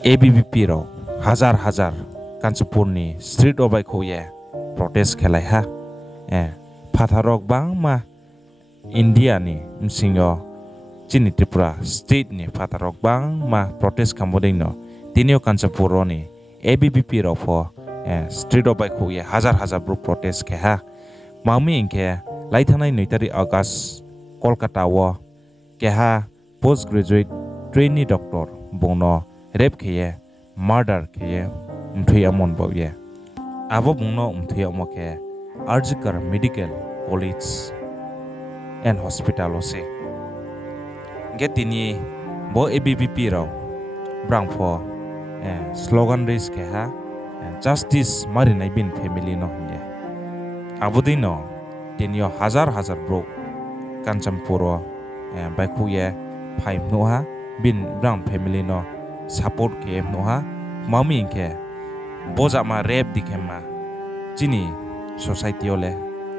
ABVP ro hajar hajar Kanchapurni street obai khoye protest khelai ha phatharok bangma India ni msingo chini Tripura state ni phatharok bangma protest kamboding no tinio Kanchapuro ni ABVP ro pho street obai khoye hajar hajar bro protest ke ha mami inke laithanai 9 August Kolkata wo keha postgraduate trainee doctor bono rape kheye murder kheye umthui amon bawye abo bungno umthui amoke Arjikar Medical College and Hospital ose getini bo ABVP raw brangpho slogan raise keha justice marinai bin family no hinge abudino tinio hajar hajar bro Kanchampuro baikhuye phaim noha bin brang family no support ke noha mami ke boja ma rap dikhema chini society ole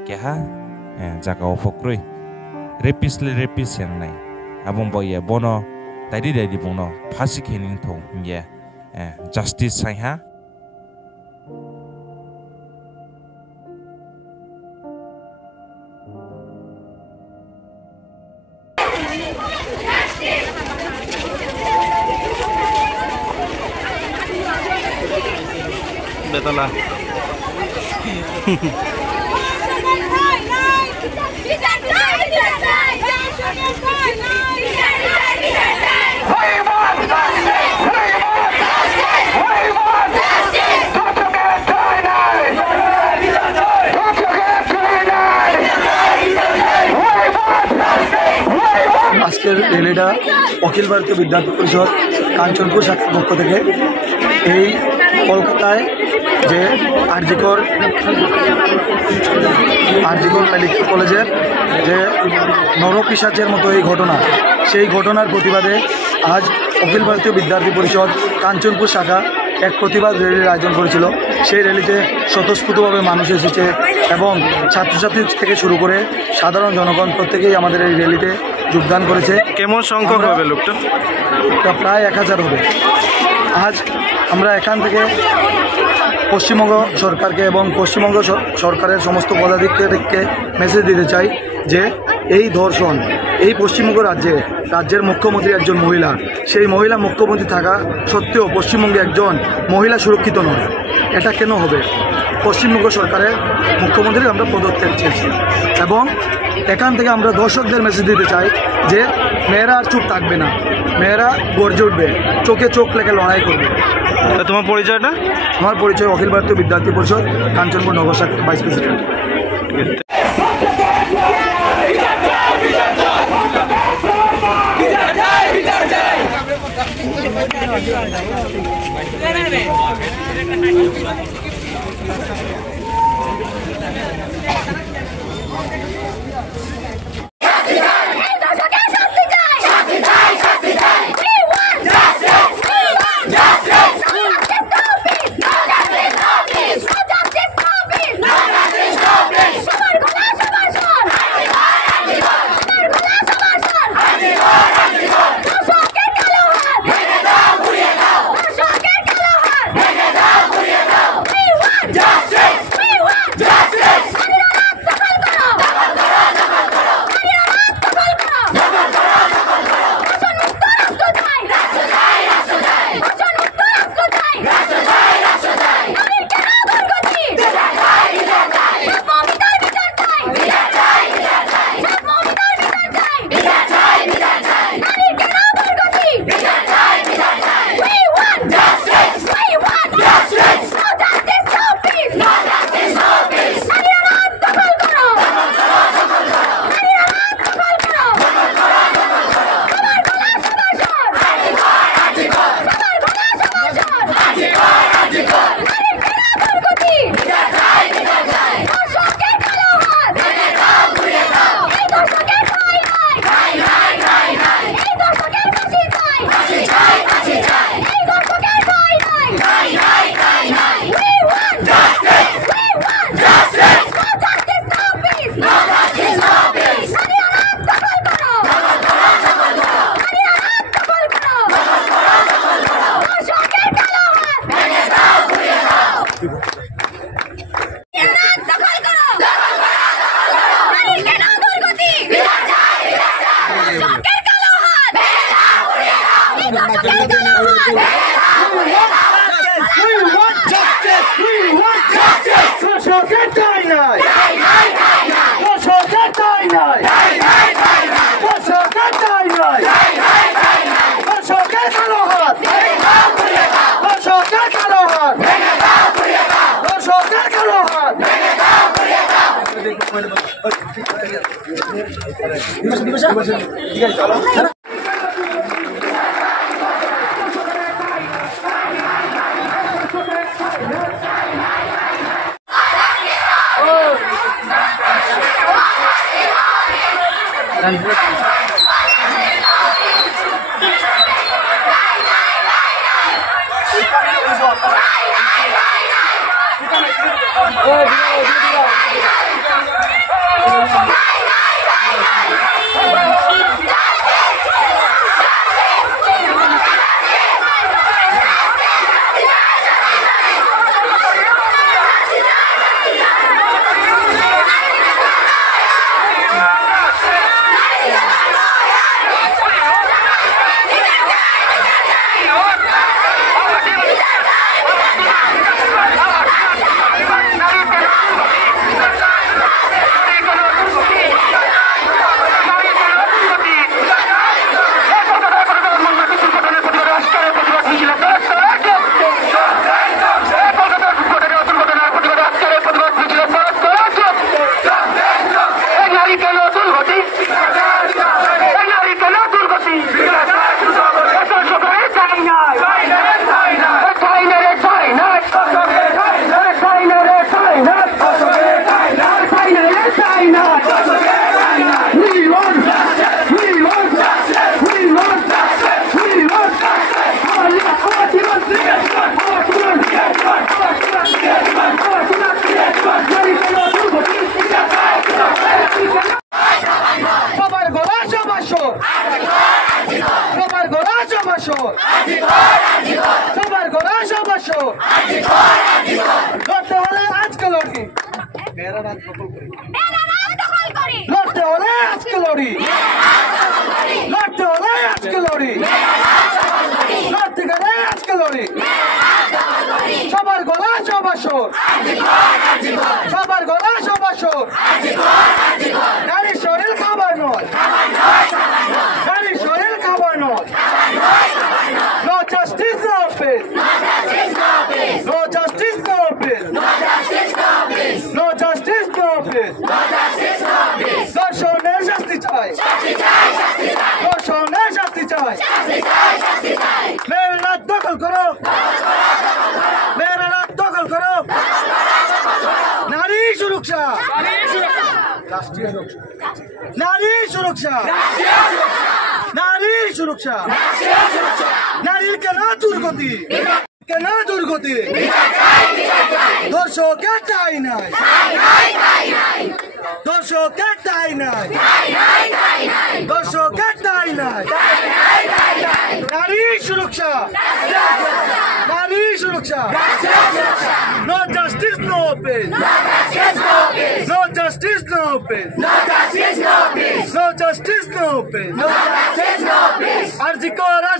keha jaga ofokrui rapist yang nai abong boye bono daidi bono phasi khening thong ye justice sai ha Betala. আজকের র্যালিটা অখিল ভারতীয় বিদ্যার্থী পরিষদ কাঞ্চনপুর শাখার পক্ষ থেকে এই কলকাতায় যে RG Kar medical কলেজের যে নরপিশাচের মতো এই ঘটনা, সেই ঘটনার প্রতিবাদে আজ অখিল ভারতীয় বিদ্যার্থী পরিষদ কাঞ্চনপুর শাখা এক প্রতিবাদ র্যালির আয়োজন করেছিল। সেই র্যালিতে স্বতঃস্ফূর্তভাবে মানুষ এসেছে এবং ছাত্রছাত্রী থেকে শুরু করে সাধারণ জনগণ প্রত্যেকেই আমাদের এই র্যালিতে যোগদান করেছে। কেমন সংখ্যক হবে লোকটা? প্রায় 1000 হবে। আজ আমরা এখান থেকে পশ্চিমবঙ্গ সরকারকে এবং পশ্চিমবঙ্গ সরকারের সমস্ত পদাধিকারীকে মেসেজ দিতে চাই যে এই ধর্ষণ এই পশ্চিমবঙ্গ রাজ্যের মুখ্যমন্ত্রী একজন মহিলা, সেই মহিলা মুখ্যমন্ত্রী থাকা সত্ত্বেও পশ্চিমবঙ্গে একজন মহিলা সুরক্ষিত নয়। এটা কেন হবে? পশ্চিমবঙ্গ সরকারের মুখ্যমন্ত্রী আমরা পদত্যাগ চেয়েছি এবং এখান থেকে আমরা দর্শকদের মেসেজ দিতে চাই যে মেয়েরা আর চুপ থাকবে না, মেয়েরা গর্জে উঠবে, চোখে চোখ লেগে লড়াই করবে। তোমার পরিচয়টা? আমার পরিচয় অখিল ভারতীয় বিদ্যার্থী পরিষদ কাঞ্চনপুর নগর শাখার ভাইস প্রেসিডেন্ট।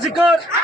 Arzikor